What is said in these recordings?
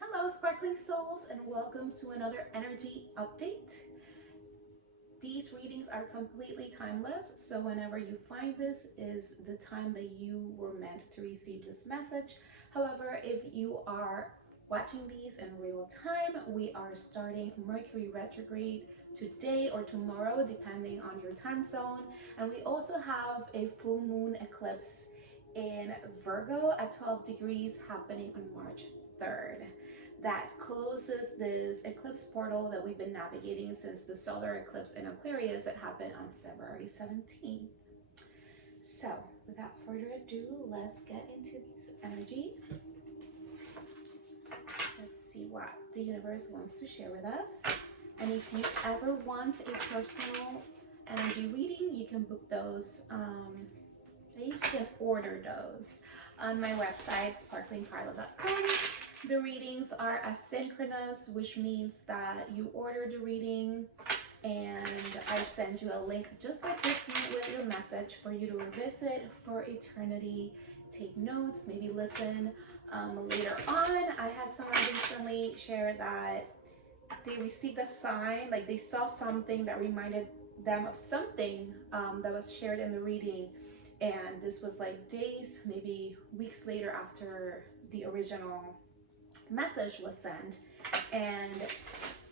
Hello, sparkling souls, and welcome to another energy update. These readings are completely timeless, so whenever you find this is the time that you were meant to receive this message. However, if you are watching these in real time, we are starting Mercury retrograde today or tomorrow, depending on your time zone. And we also have a full moon eclipse in Virgo at 12 degrees happening on March 3rd. That closes this eclipse portal that we've been navigating since the solar eclipse in Aquarius that happened on February 17th. So without further ado, let's get into these energies. Let's see what the universe wants to share with us. And if you ever want a personal energy reading, you can book those. You can order those on my website, sparklingcarla.com. The readings are asynchronous, which means that you order the reading and I send you a link just like this one with your message for you to revisit for eternity. Take notes, maybe listen later on. I had someone recently share that they received a sign, like they saw something that reminded them of something that was shared in the reading. And this was like days, maybe weeks later after the original message was sent, and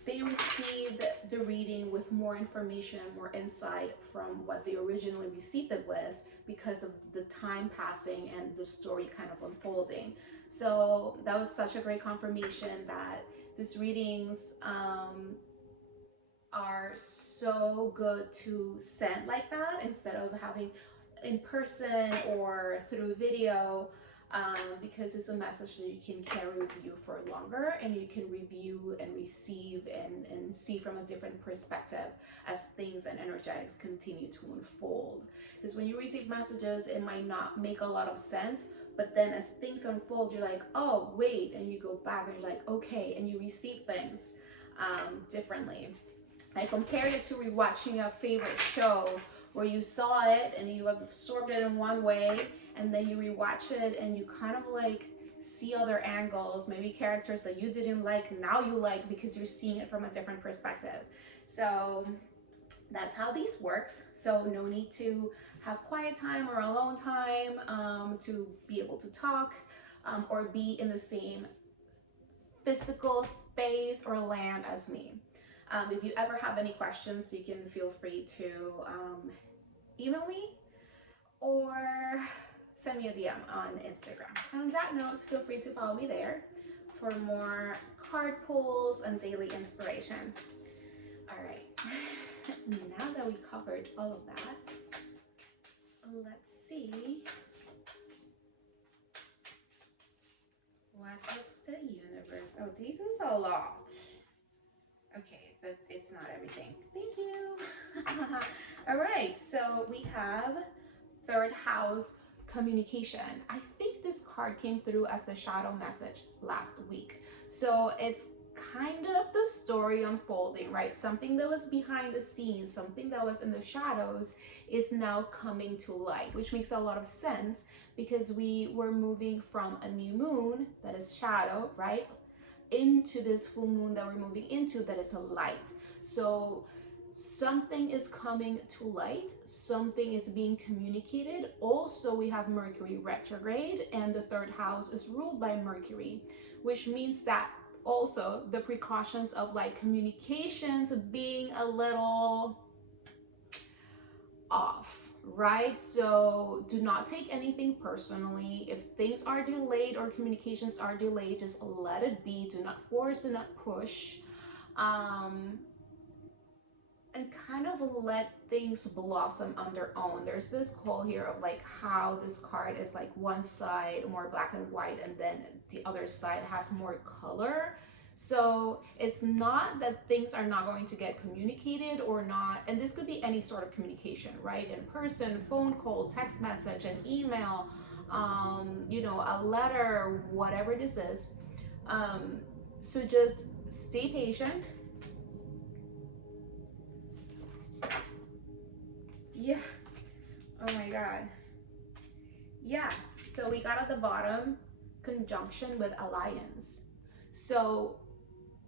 they received the reading with more information, more insight from what they originally received it with because of the time passing and the story kind of unfolding. So that was such a great confirmation that these readings are so good to send like that instead of having in person or through video, because it's a message that you can carry with you for longer and you can review and receive and see from a different perspective as things and energetics continue to unfold. Because when you receive messages, it might not make a lot of sense, but then as things unfold, you're like, oh, wait, and you go back and you're like, okay, and you receive things differently. I compared it to rewatching a favorite show where you saw it and you absorbed it in one way, and then you rewatch it and you kind of like see other angles, maybe characters that you didn't like, now you like because you're seeing it from a different perspective. So that's how this works. So no need to have quiet time or alone time to be able to talk or be in the same physical space or land as me. If you ever have any questions, you can feel free to email me or send me a DM on Instagram. On that note, feel free to follow me there for more card pulls and daily inspiration. All right, now that we covered all of that, let's see what is the universe. Oh, this is a lot. Okay, but it's not everything. Thank you. All right, so we have third house communication. I think this card came through as the shadow message last week. So it's kind of the story unfolding, right? Something that was behind the scenes, something that was in the shadows is now coming to light, which makes a lot of sense because we were moving from a new moon that is shadow, right, into this full moon that we're moving into that is a light. So something is coming to light, something is being communicated. Also, we have Mercury retrograde and the third house is ruled by Mercury, which means that also the precautions of like communications being a little off, right? So do not take anything personally. If things are delayed or communications are delayed, just let it be. Do not force, do not push. And kind of let things blossom on their own. There's this call here of like how this card is like one side more black and white and then the other side has more color. So it's not that things are not going to get communicated or not, and this could be any sort of communication, right? In person, phone call, text message, an email, you know, a letter, whatever this is. So just stay patient. Yeah. Oh my God. Yeah. So we got at the bottom conjunction with alliance. So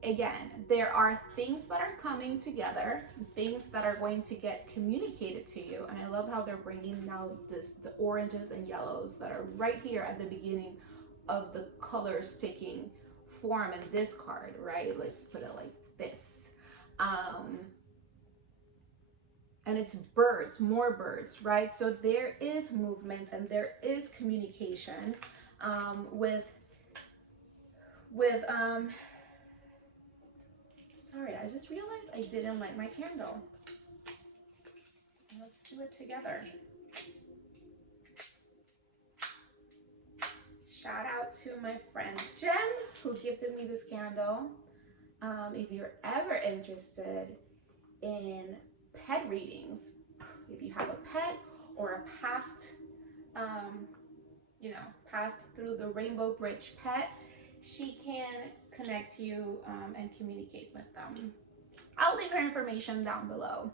again, there are things that are coming together, things that are going to get communicated to you. And I love how they're bringing now the oranges and yellows that are right here at the beginning of the colors taking form in this card, right? Let's put it like this. And it's birds, more birds, right? So there is movement and there is communication with sorry, I just realized I didn't light my candle. Let's do it together. Shout out to my friend Jen who gifted me this candle. If you're ever interested in pet readings, if you have a pet or a past, passed through the rainbow bridge pet, she can connect you and communicate with them. I'll leave her information down below.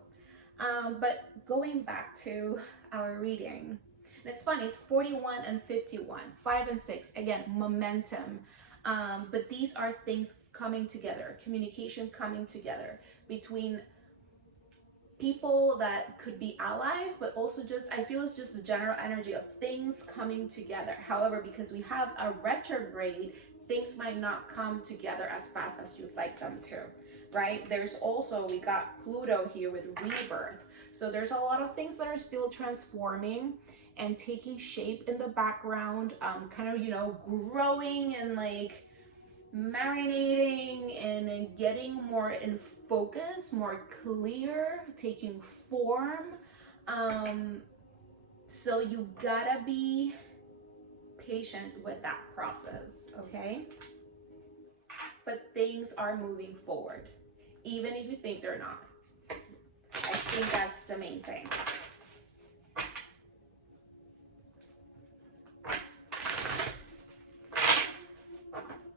But going back to our reading, and it's funny, it's 41 and 51, 5 and 6, again, momentum. But these are things coming together, communication coming together between people that could be allies, but also just, I feel it's just the general energy of things coming together. However, because we have a retrograde, things might not come together as fast as you'd like them to, right? There's also, we got Pluto here with rebirth. So there's a lot of things that are still transforming and taking shape in the background, kind of, growing and like marinating and getting more in focus, more clear, taking form. So you gotta be patient with that process, okay? But things are moving forward, even if you think they're not. I think that's the main thing.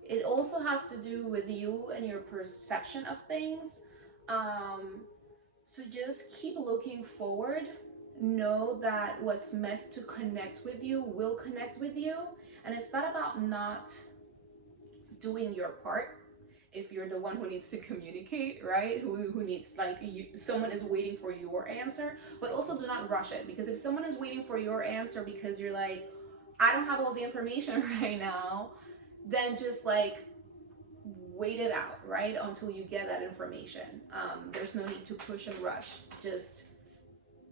It also has to do with you and your perception of things. So just keep looking forward. Know that what's meant to connect with you will connect with you. And it's not about not doing your part. If you're the one who needs to communicate, right? Who needs, like, someone is waiting for your answer, but also do not rush it. Because if someone is waiting for your answer because you're like, I don't have all the information right now, then just like wait it out, right? Until you get that information. There's no need to push and rush. Just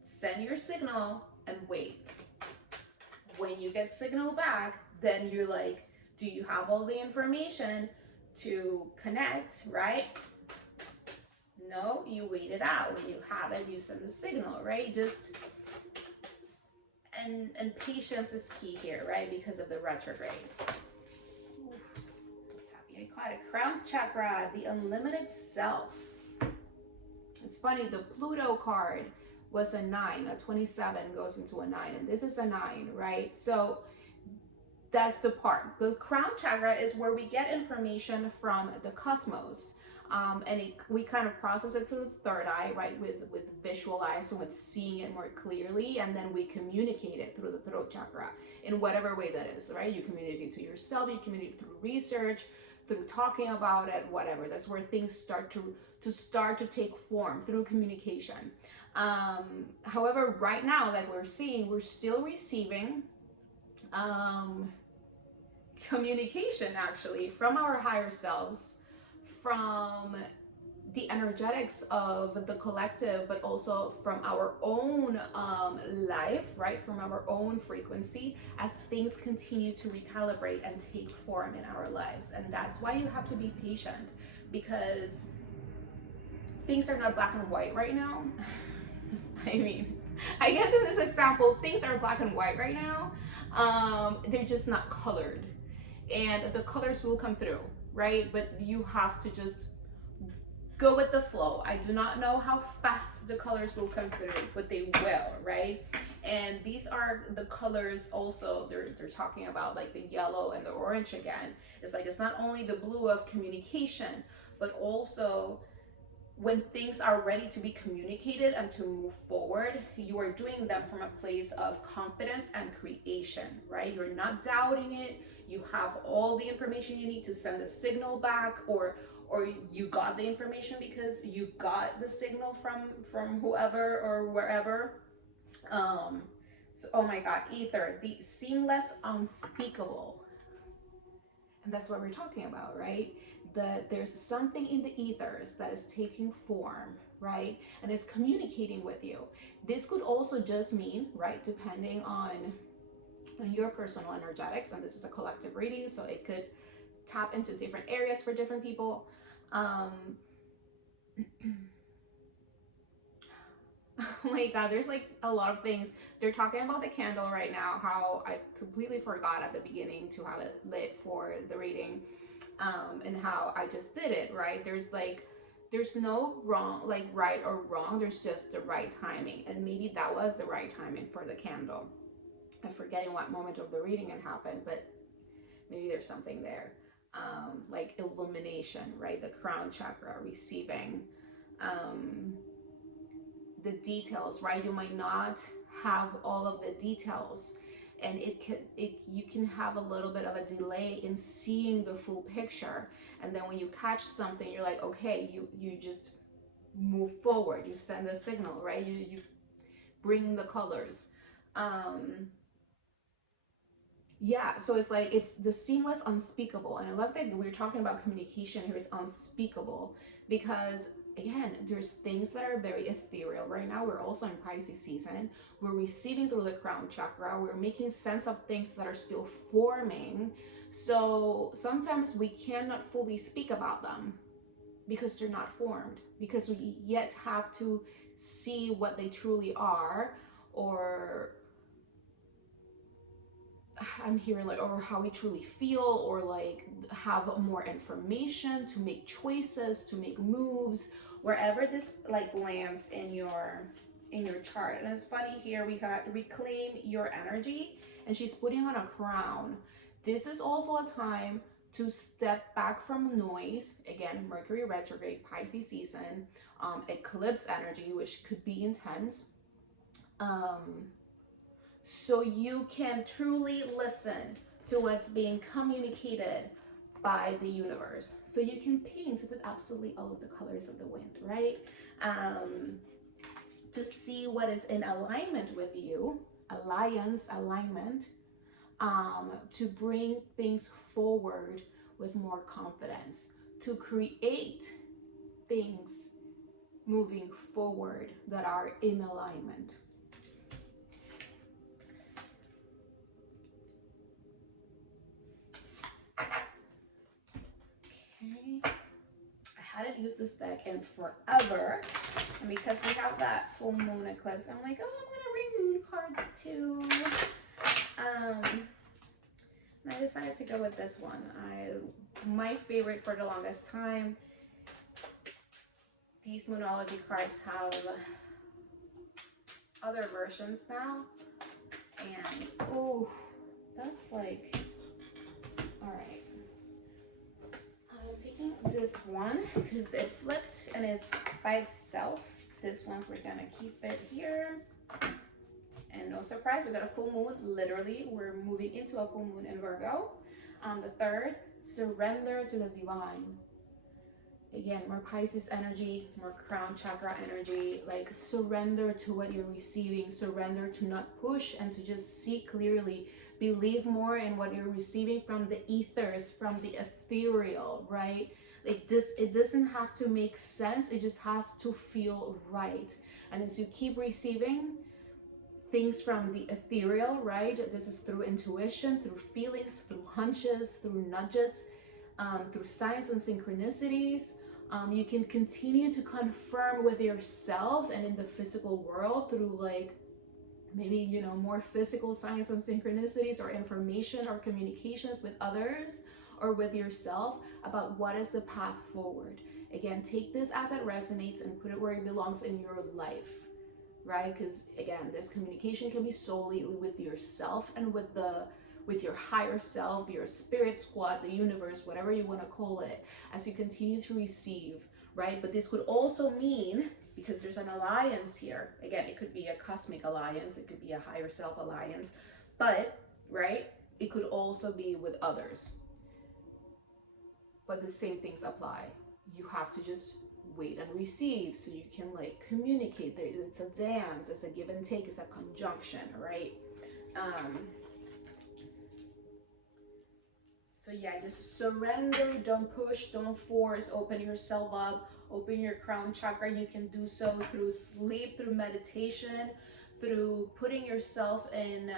send your signal and wait. When you get signal back, then you're like, do you have all the information to connect, right? No, you wait it out. When you have it, you send the signal, right? Just, and patience is key here, right? Because of the retrograde. I caught a crown chakra, the unlimited self. It's funny, the Pluto card was a 9, a 27 goes into a 9, and this is a 9, right? So that's the part. The crown chakra is where we get information from the cosmos. And we kind of process it through the third eye, right? With visualizing, with seeing it more clearly, and then we communicate it through the throat chakra in whatever way that is, right? You communicate it to yourself, you communicate it through research, through talking about it, whatever. That's where things start to take form, through communication. However, right now that we're seeing, we're still receiving communication actually from our higher selves, from the energetics of the collective, but also from our own life, right? From our own frequency, as things continue to recalibrate and take form in our lives. And that's why you have to be patient, because things are not black and white right now. I mean, I guess in this example, things are black and white right now. They're just not colored. And the colors will come through, right? But you have to just go with the flow. I do not know how fast the colors will come through, but they will, right? And these are the colors also, they're talking about like the yellow and the orange again. It's like, it's not only the blue of communication, but also when things are ready to be communicated and to move forward, you are doing them from a place of confidence and creation, right? You're not doubting it. You have all the information you need to send a signal back, or you got the information because you got the signal from whoever or wherever. So, oh my God, ether, the seamless, unspeakable. And that's what we're talking about, right? That there's something in the ethers that is taking form, right? And it's communicating with you. This could also just mean, right, depending on your personal energetics, and this is a collective reading, so it could tap into different areas for different people. Oh my God, there's like a lot of things. They're talking about the candle right now, how I completely forgot at the beginning to have it lit for the reading, and how I just did it, right? There's no wrong, like right or wrong, there's just the right timing. And maybe that was the right timing for the candle. I'm forgetting what moment of the reading it happened, but maybe there's something there. Like illumination, right? The crown chakra, receiving. The details, right? You might not have all of the details, and you can have a little bit of a delay in seeing the full picture. And then when you catch something, you're like, okay, you just move forward, you send a signal, right? You bring the colors. Yeah, so it's like, it's the seamless, unspeakable. And I love that we're talking about communication here is unspeakable, because again, there's things that are very ethereal right now. We're also in Pisces season. We're receiving through the crown chakra. We're making sense of things that are still forming. So sometimes we cannot fully speak about them because they're not formed, because we yet have to see what they truly are, or I'm hearing like, or how we truly feel, or like have more information to make choices, to make moves, wherever this like lands in your chart. And it's funny here, we got reclaim your energy, and she's putting on a crown. This is also a time to step back from noise. Again, Mercury retrograde, Pisces season, eclipse energy, which could be intense. So you can truly listen to what's being communicated by the universe. So you can paint with absolutely all of the colors of the wind, right? To see what is in alignment with you, alliance, alignment, to bring things forward with more confidence, to create things moving forward that are in alignment. Okay. I hadn't used this deck in forever, and because we have that full moon eclipse, I'm like, oh, I'm gonna bring moon cards too. I decided to go with this one. My favorite for the longest time. These Moonology cards have other versions now, and oh, that's like, all right. I'm taking this one because it flipped and it's by itself. This one, we're gonna keep it here. And no surprise, we got a full moon. Literally, we're moving into a full moon in Virgo. The third, surrender to the divine. Again, more Pisces energy, more crown chakra energy, like surrender to what you're receiving, surrender to not push and to just see clearly, believe more in what you're receiving from the ethers, from the ethereal, right? Like this, it doesn't have to make sense, it just has to feel right. And as you keep receiving things from the ethereal, right? This is through intuition, through feelings, through hunches, through nudges, through signs and synchronicities. You can continue to confirm with yourself and in the physical world through like maybe, you know, more physical signs and synchronicities, or information or communications with others or with yourself about what is the path forward. Again, take this as it resonates and put it where it belongs in your life, right? Because again, this communication can be solely with yourself and with your higher self, your spirit squad, the universe, whatever you want to call it, as you continue to receive, right? But this could also mean, because there's an alliance here, again, it could be a cosmic alliance, it could be a higher self alliance, but, right, it could also be with others. But the same things apply. You have to just wait and receive so you can like communicate. It's a dance, it's a give and take, it's a conjunction, right? So yeah, just surrender, don't push, don't force, open yourself up, open your crown chakra. You can do so through sleep, through meditation, through putting yourself in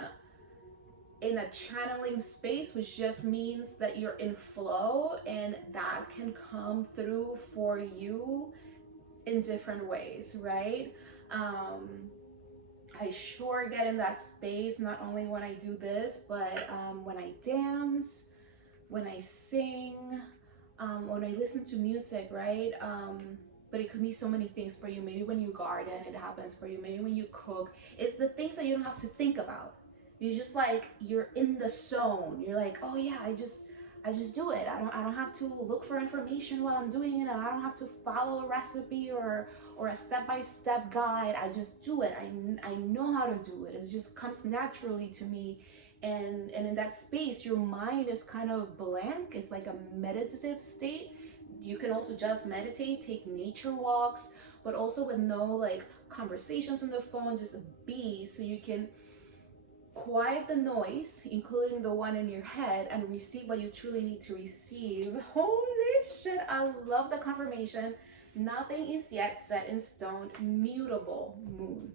a channeling space, which just means that you're in flow, and that can come through for you in different ways, right? I sure get in that space, not only when I do this, but when I dance, when I sing, when I listen to music, right? But it could be so many things for you. Maybe when you garden, it happens for you. Maybe when you cook. It's the things that you don't have to think about. You just like, you're in the zone. You're like, oh yeah, I just do it. I don't have to look for information while I'm doing it. And I don't have to follow a recipe or a step-by-step guide. I just do it. I know how to do it. It just comes naturally to me. And in that space, your mind is kind of blank. It's like a meditative state. You can also just meditate, take nature walks, but also with no like conversations on the phone, just be, so you can quiet the noise, including the one in your head, and receive what you truly need to receive. Holy shit, I love the confirmation. Nothing is yet set in stone. Mutable moon.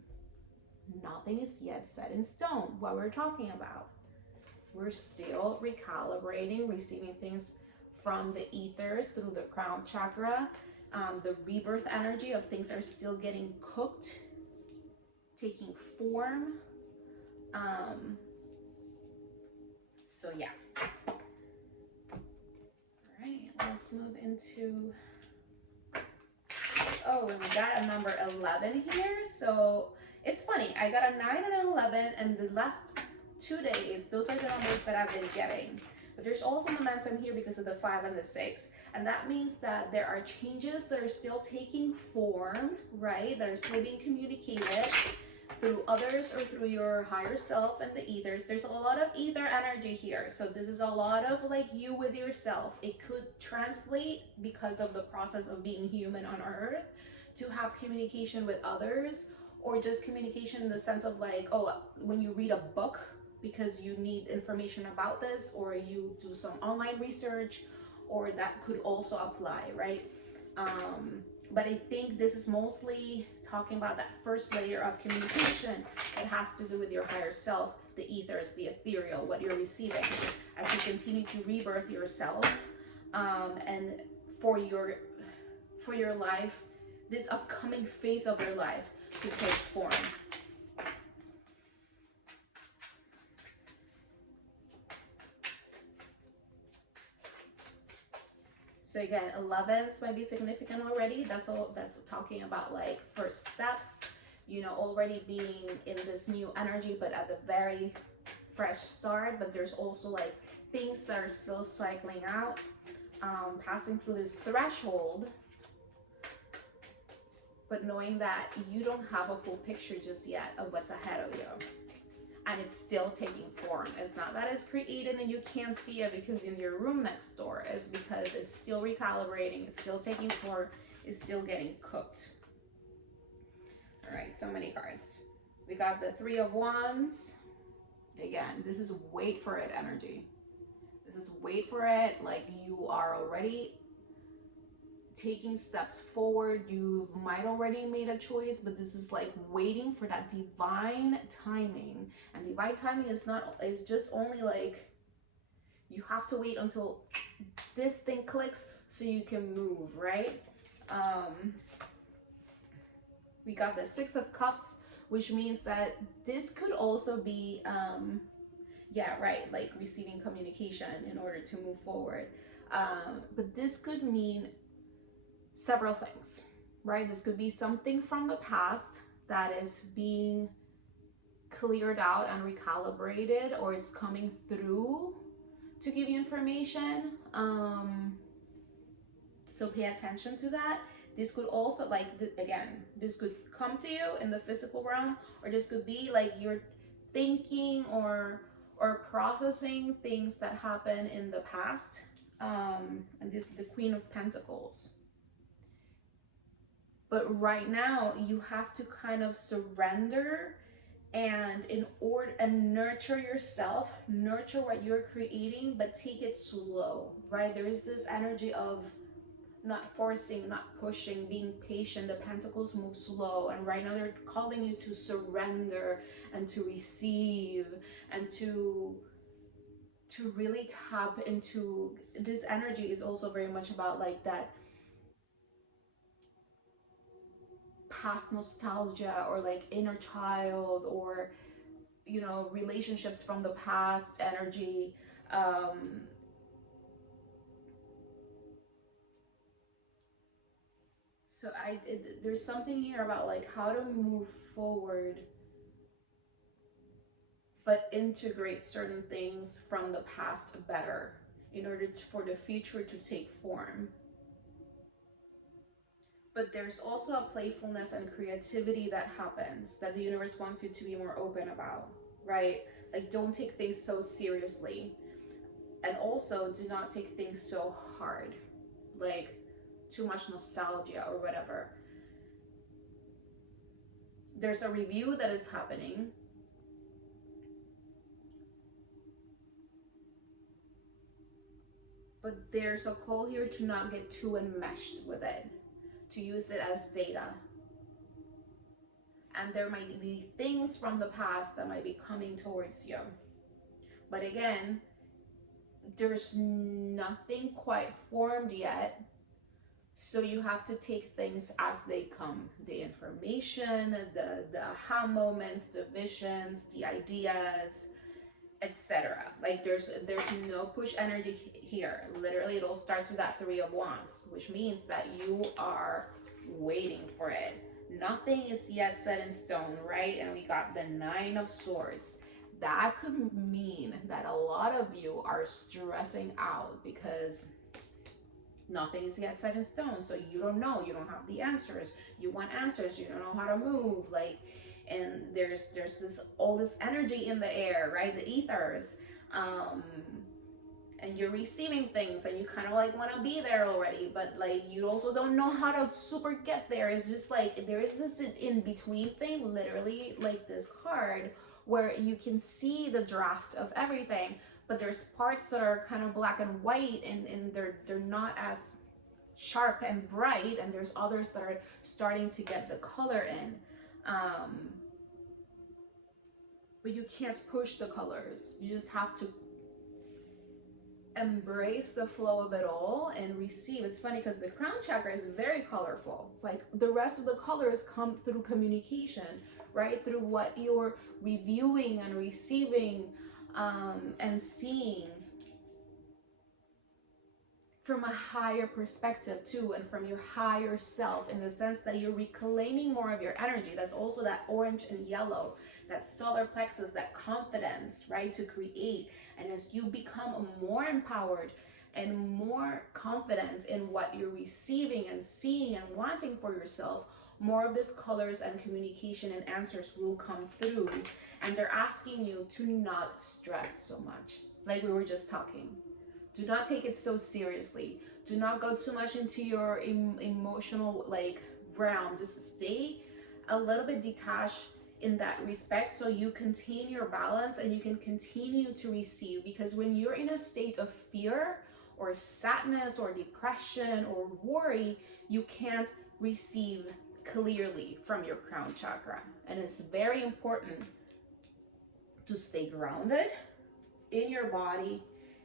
Nothing is yet set in stone. What we're talking about. We're still recalibrating, receiving things from the ethers through the crown chakra. The rebirth energy of things are still getting cooked, taking form. So yeah. All right, let's move into, oh, and we got a number 11 here. So it's funny, I got a 9 and an 11, and the last 2 days, those are the numbers that I've been getting. But there's also momentum here because of the 5 and the 6. And that means that there are changes that are still taking form, right? That are still being communicated through others or through your higher self and the ethers. There's a lot of ether energy here. So this is a lot of like you with yourself. It could translate, because of the process of being human on earth, to have communication with others, or just communication in the sense of like, oh, when you read a book because you need information about this, or you do some online research, or that could also apply, right? But I think this is mostly talking about that first layer of communication. It has to do with your higher self, the ethers, the ethereal, what you're receiving as you continue to rebirth yourself, and for your life, this upcoming phase of your life to take form. So again, 11s might be significant already. That's talking about like first steps, you know, already being in this new energy, but at the very fresh start. But there's also like things that are still cycling out, passing through this threshold, but knowing that you don't have a full picture just yet of what's ahead of you. And it's still taking form. It's not that it's created and you can't see it because in your room next door. It's because it's still recalibrating, it's still taking form, it's still getting cooked. All right, so many cards. We got the 3 of Wands. Again, this is wait for it energy. This is wait for it, like you are already taking steps forward. You might already made a choice, but this is like waiting for that divine timing. And divine timing is just only like, you have to wait until this thing clicks so you can move, right? We got the 6 of Cups, which means that this could also be yeah, right, like receiving communication in order to move forward. But this could mean several things, right? This could be something from the past that is being cleared out and recalibrated, or it's coming through to give you information. So pay attention to that. This could also, like, again, this could come to you in the physical realm, or this could be like you're thinking or processing things that happen in the past. And this is the Queen of Pentacles. But right now you have to kind of surrender, and in order and nurture yourself, nurture what you're creating, but take it slow, right? There is this energy of not forcing, not pushing, being patient. The pentacles move slow, and right now they're calling you to surrender and to receive and to really tap into this energy. Is also very much about like that past nostalgia, or like inner child, or you know, relationships from the past energy. um so there's something here about like how to move forward but integrate certain things from the past better in order for the future to take form. But there's also a playfulness and creativity that happens that the universe wants you to be more open about, right? Like, don't take things so seriously, and also do not take things so hard, like too much nostalgia or whatever. There's a review that is happening, but there's a call here to not get too enmeshed with it, to use it as data. And there might be things from the past that might be coming towards you. But again, there's nothing quite formed yet. So you have to take things as they come. The information, the aha moments, the visions, the ideas, etc. Like there's no push energy here. Literally, it all starts with that Three of Wands, which means that you are waiting for it. Nothing is yet set in stone, right? And we got the Nine of Swords. That could mean that a lot of you are stressing out because nothing is yet set in stone. So you don't know, you don't have the answers. You want answers, you don't know how to move. Like, and there's this all this energy in the air, right? The ethers. And you're receiving things and you kind of like want to be there already, but like you also don't know how to super get there. It's just like there is this in between thing, literally, like this card where you can see the draft of everything, but there's parts that are kind of black and white, and they're not as sharp and bright, and there's others that are starting to get the color in. But you can't push the colors. You just have to embrace the flow of it all and receive. It's funny because the crown chakra is very colorful. It's like the rest of the colors come through communication, right? Through what you're reviewing and receiving, and seeing from a higher perspective too, and from your higher self, in the sense that you're reclaiming more of your energy. That's also that orange and yellow, that solar plexus, that confidence, right, to create. And as you become more empowered and more confident in what you're receiving and seeing and wanting for yourself, more of these colors and communication and answers will come through. And they're asking you to not stress so much, like we were just talking. Do not take it so seriously. Do not go too much into your emotional like realm. Just stay a little bit detached in that respect, so you contain your balance and you can continue to receive. Because when you're in a state of fear or sadness or depression or worry, you can't receive clearly from your crown chakra. And it's very important to stay grounded in your body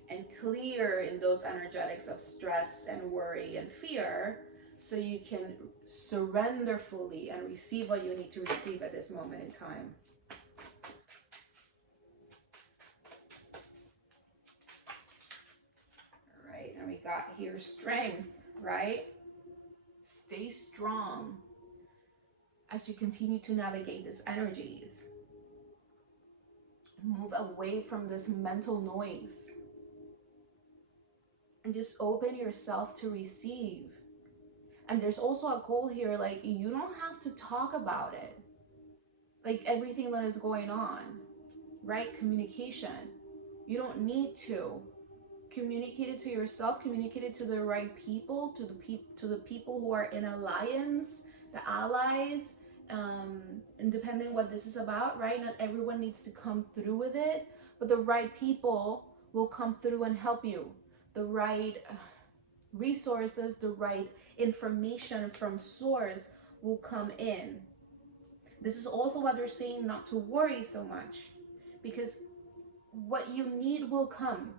and clear in those energetics of stress and worry and fear, so you can surrender fully and receive what you need to receive at this moment in time. All right, and we got here strength, right? Stay strong as you continue to navigate these energies. Move away from this mental noise and just open yourself to receive. And there's also a goal here, like you don't have to talk about it, like everything that is going on, right? Communication. You don't need to communicate it to yourself, communicate it to the right people, to the people who are in alliance, the allies, and depending what this is about, right? Not everyone needs to come through with it, but the right people will come through and help you. The right resources, the right information from source will come in. This is also what they're saying, not to worry so much, because what you need will come.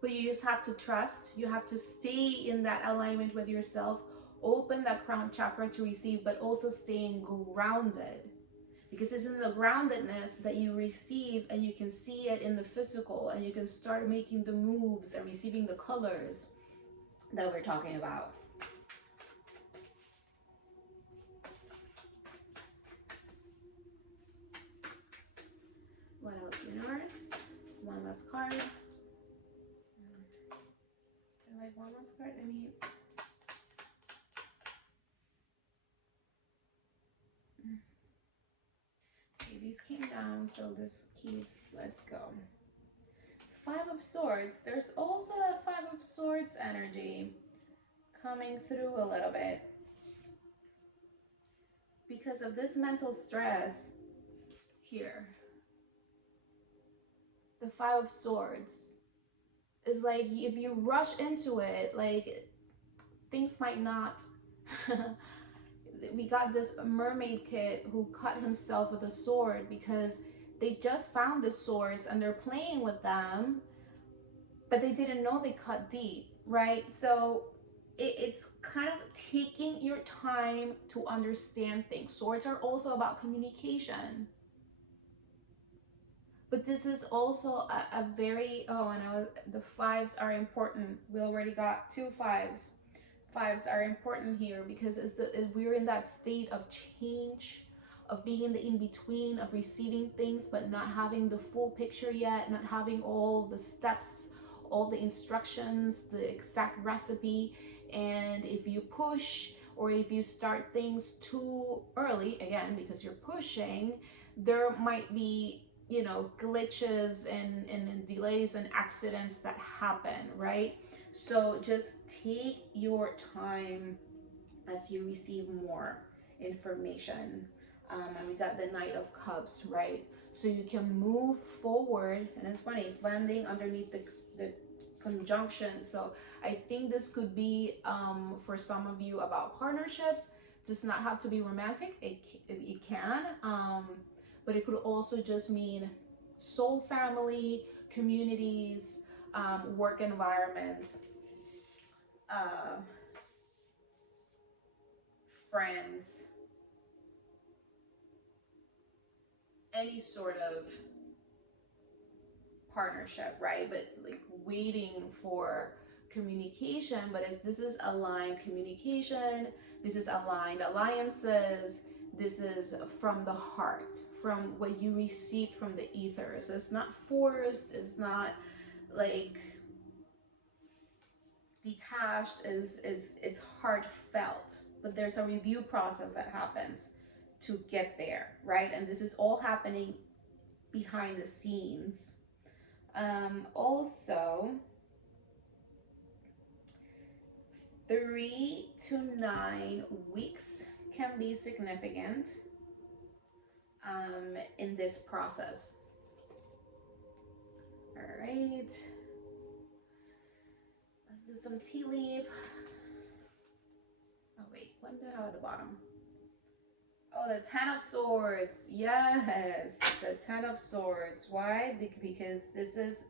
But you just have to trust. You have to stay in that alignment with yourself. Open that crown chakra to receive, but also staying grounded. Because it's in the groundedness that you receive, and you can see it in the physical, and you can start making the moves and receiving the colors that we're talking about. What else, universe? One last card. Do I like one last card? I mean, okay, these came down, so this keeps. Let's go. Five of Swords. There's also a Five of Swords energy coming through a little bit because of this mental stress here. The Five of Swords is like if you rush into it, like things might not. We got this mermaid kid who cut himself with a sword because they just found the swords and they're playing with them, but they didn't know they cut deep, right? So it's kind of taking your time to understand things. Swords are also about communication. But this is also a very, oh, I know the fives are important. We already got two fives. Fives are important here because we're in that state of change, of being in the in-between, of receiving things, but not having the full picture yet, not having all the steps, all the instructions, the exact recipe. And if you push or if you start things too early, again, because you're pushing, there might be, you know, glitches and delays and accidents that happen, right? So just take your time as you receive more information. And we got the Knight of Cups, right? So you can move forward, and it's funny, it's landing underneath the conjunction. So I think this could be for some of you about partnerships. It does not have to be romantic. It can, but it could also just mean soul family, communities, work environments, friends, any sort of partnership, right? But like waiting for communication, but this is aligned communication, this is aligned alliances, this is from the heart, from what you received from the ethers. It's not forced, it's not like detached, it's heartfelt, but there's a review process that happens to get there, right? And this is all happening behind the scenes. Also, 3 to 9 weeks can be significant in this process. All right, let's do some tea leaf. Oh wait, what do I have at the bottom? Oh, the Ten of Swords. Yes, the Ten of Swords. Why? Because this is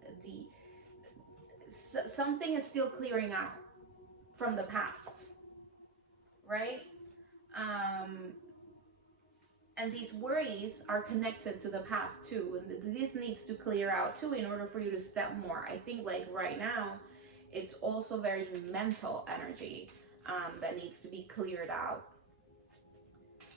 something is still clearing out from the past, right? And these worries are connected to the past too, and this needs to clear out too in order for you to step more. I think like right now, it's also very mental energy that needs to be cleared out.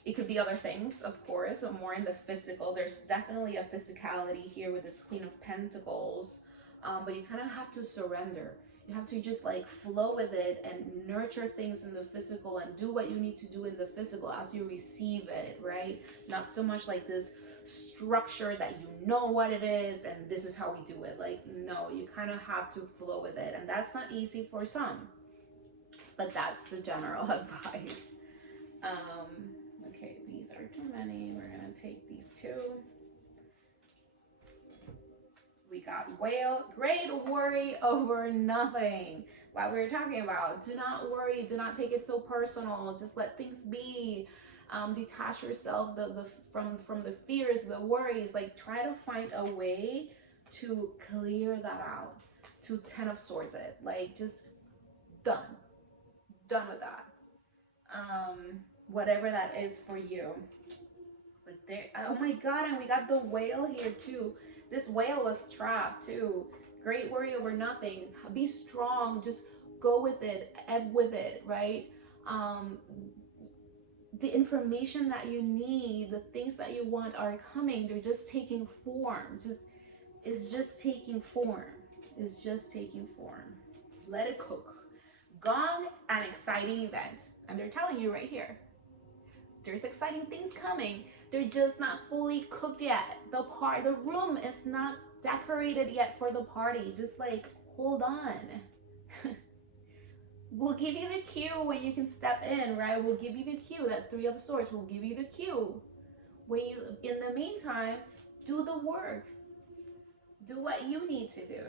It could be other things, of course, but more in the physical. There's definitely a physicality here with this Queen of Pentacles, but you kind of have to surrender. You have to just like flow with it and nurture things in the physical and do what you need to do in the physical as you receive it, right? Not so much like this structure that you know what it is and this is how we do it. Like, no, you kind of have to flow with it. And that's not easy for some, but that's the general advice. Okay, these are too many. We're gonna take these two. We got whale, great worry over nothing. What we were talking about, do not worry, do not take it so personal, just let things be. Detach yourself from the fears, the worries. Like, try to find a way to clear that out, to 10 of swords it. Like, just done with that. Whatever that is for you. But there, oh my god, and we got the whale here too. This whale was trapped too. Great worry over nothing. Be strong. Just go with it. Ebb with it, right? The information that you need, the things that you want are coming. They're just taking form. It's just taking form. It's just taking form. Let it cook. Gong, an exciting event. And they're telling you right here. There's exciting things coming. They're just not fully cooked yet. The room is not decorated yet for the party. Just like, hold on. We'll give you the cue when you can step in, right? We'll give you the cue. That 3 of Swords will give you the cue. When you, in the meantime, do the work. Do what you need to do.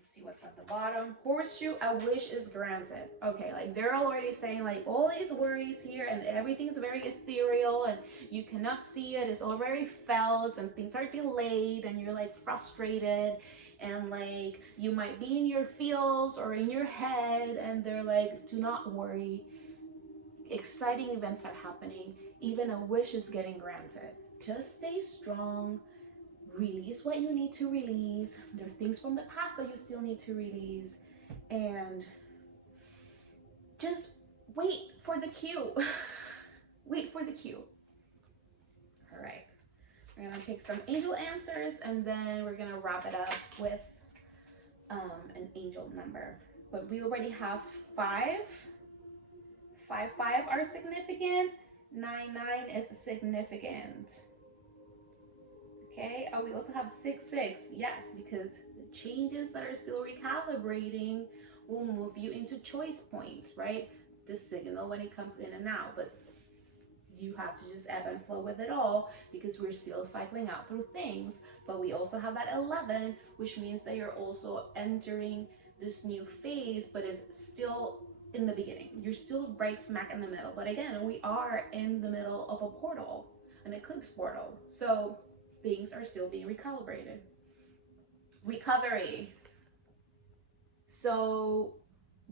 See what's at the bottom. Horseshoe, a wish is granted. Okay, like they're already saying like all these worries here and everything's very ethereal and you cannot see it. It's already felt and things are delayed and you're like frustrated and like you might be in your feels or in your head and they're like, do not worry. Exciting events are happening. Even a wish is getting granted. Just stay strong. Release what you need to release. There are things from the past that you still need to release. And just wait for the cue. Wait for the cue. All right. We're going to take some angel answers and then we're going to wrap it up with an angel number. But we already have 5. 5 are significant. 9 is significant. Okay, we also have 6, yes, because the changes that are still recalibrating will move you into choice points, right? The signal when it comes in and out, but you have to just ebb and flow with it all because we're still cycling out through things. But we also have that 11, which means that you're also entering this new phase, but it's still in the beginning. You're still right smack in the middle. But again, we are in the middle of a portal, an eclipse portal. So things are still being recalibrated. Recovery. So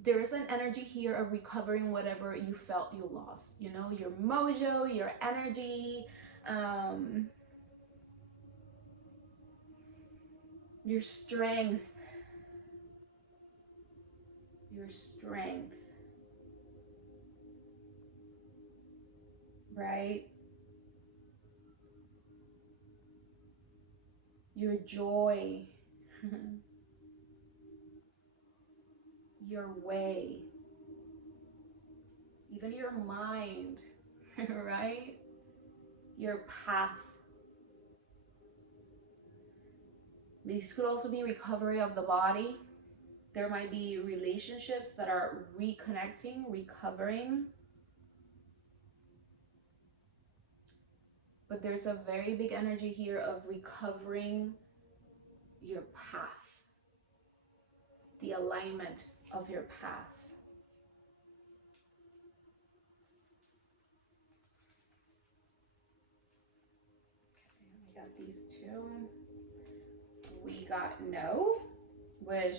there is an energy here of recovering whatever you felt you lost. You know, your mojo, your energy, your strength. Your strength. Right? Your joy. Your way, even your mind, right? Your path. These could also be recovery of the body. There might be relationships that are reconnecting, recovering. But there's a very big energy here of recovering your path, the alignment of your path. Okay, we got these 2. We got no, which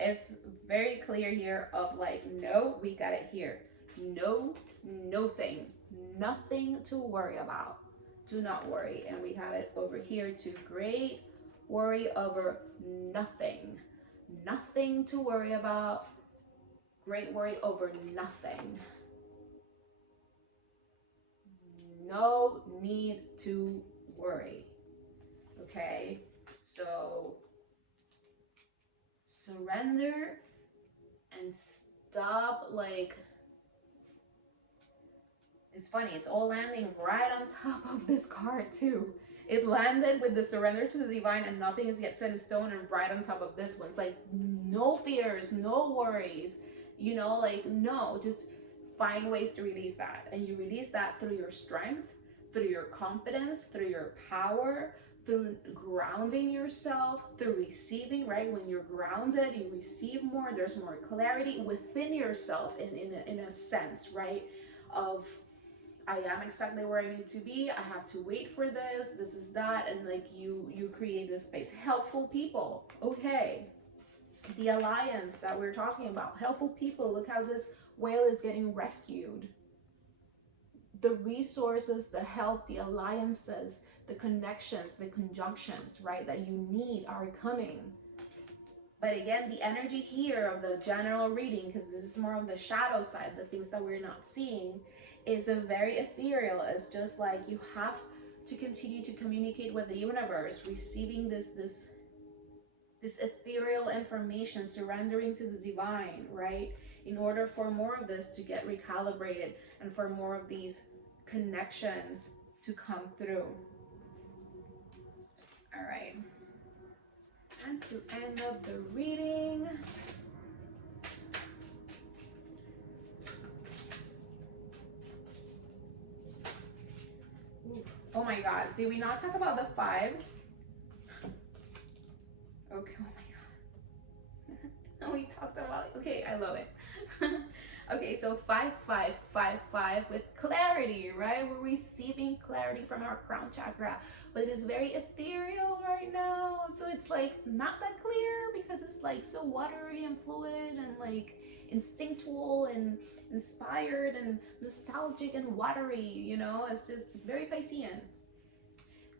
it's very clear here of like, no, we got it here. No, nothing, nothing to worry about. Do not worry. And we have it over here to great worry over nothing. Nothing to worry about. Great worry over nothing. No need to worry. Okay, so surrender and stop. Like, it's funny, it's all landing right on top of this card too. It landed with the surrender to the divine and nothing is yet set in stone, and right on top of this one. It's like no fears, no worries, you know, like no, just find ways to release that. And you release that through your strength, through your confidence, through your power, through grounding yourself, through receiving, right? When you're grounded, you receive more, there's more clarity within yourself in a sense, right? Of I am exactly where I need to be. I have to wait for this. This is that, and like you create this space. Helpful people. Okay, the alliance that we're talking about. Helpful people. Look how this whale is getting rescued. The resources, the help, the alliances, the connections, the conjunctions, right, that you need are coming. But again, the energy here of the general reading, because this is more of the shadow side, the things that we're not seeing, is a very ethereal. It's just like you have to continue to communicate with the universe, receiving this ethereal information, surrendering to the divine, right? In order for more of this to get recalibrated and for more of these connections to come through. All right. And to end up the reading, oh my God, did we not talk about the fives? Okay, oh my God. We talked about it. Okay, I love it. Okay, so 5-5-5-5 with clarity, right? We're receiving clarity from our crown chakra, but it is very ethereal right now. So it's like not that clear because it's like so watery and fluid and like instinctual and inspired and nostalgic and watery, you know? It's just very Piscean.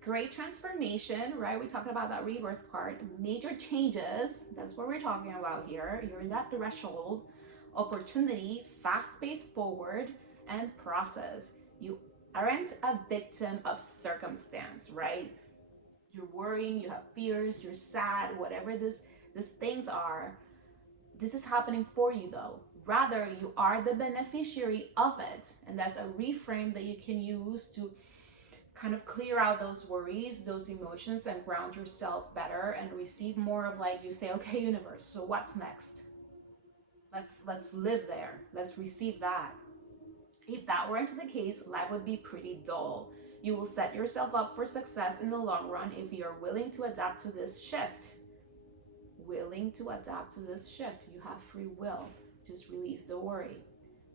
Great transformation, right? We talked about that rebirth card. Major changes, that's what we're talking about here. You're in that threshold. Opportunity, fast-paced forward, and process. You aren't a victim of circumstance, right? You're worrying, you have fears, you're sad, whatever these things are. This is happening for you though. Rather, you are the beneficiary of it. And that's a reframe that you can use to kind of clear out those worries, those emotions, and ground yourself better and receive more of, like, you say, okay, universe, so what's next? Let's live there. Let's receive that. If that weren't the case, life would be pretty dull. You will set yourself up for success in the long run if you're willing to adapt to this shift. Willing to adapt to this shift. You have free will. Just release the worry.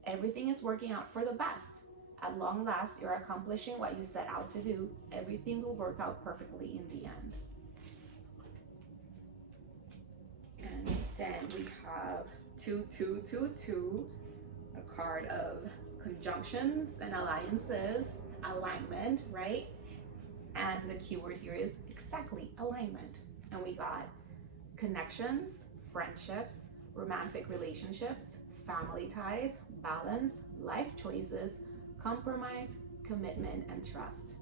Everything is working out for the best. At long last, you're accomplishing what you set out to do. Everything will work out perfectly in the end. And then we have 2-2-2-2, a card of conjunctions and alliances, alignment, right? And the keyword here is exactly alignment. And we got connections, friendships, romantic relationships, family ties, balance, life choices, compromise, commitment, and trust.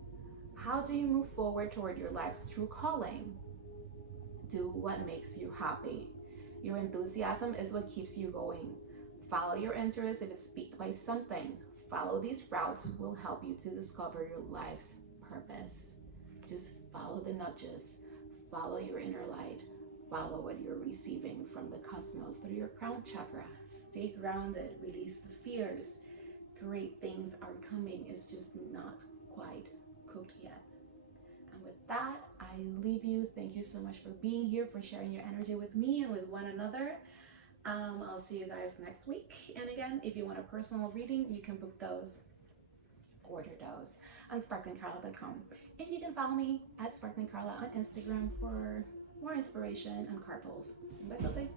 How do you move forward toward your life's true calling? Do what makes you happy. Your enthusiasm is what keeps you going. Follow your interests if it's piqued by something. Follow these routes will help you to discover your life's purpose. Just follow the nudges. Follow your inner light. Follow what you're receiving from the cosmos through your crown chakra. Stay grounded. Release the fears. Great things are coming. It's just not quite cooked yet. And with that, I leave you. Thank you so much for being here, for sharing your energy with me and with one another. I'll see you guys next week. And again, if you want a personal reading, you can book those, order those on sparklingcarla.com. And you can follow me at sparklingcarla on Instagram for more inspiration and card pulls. Un besote.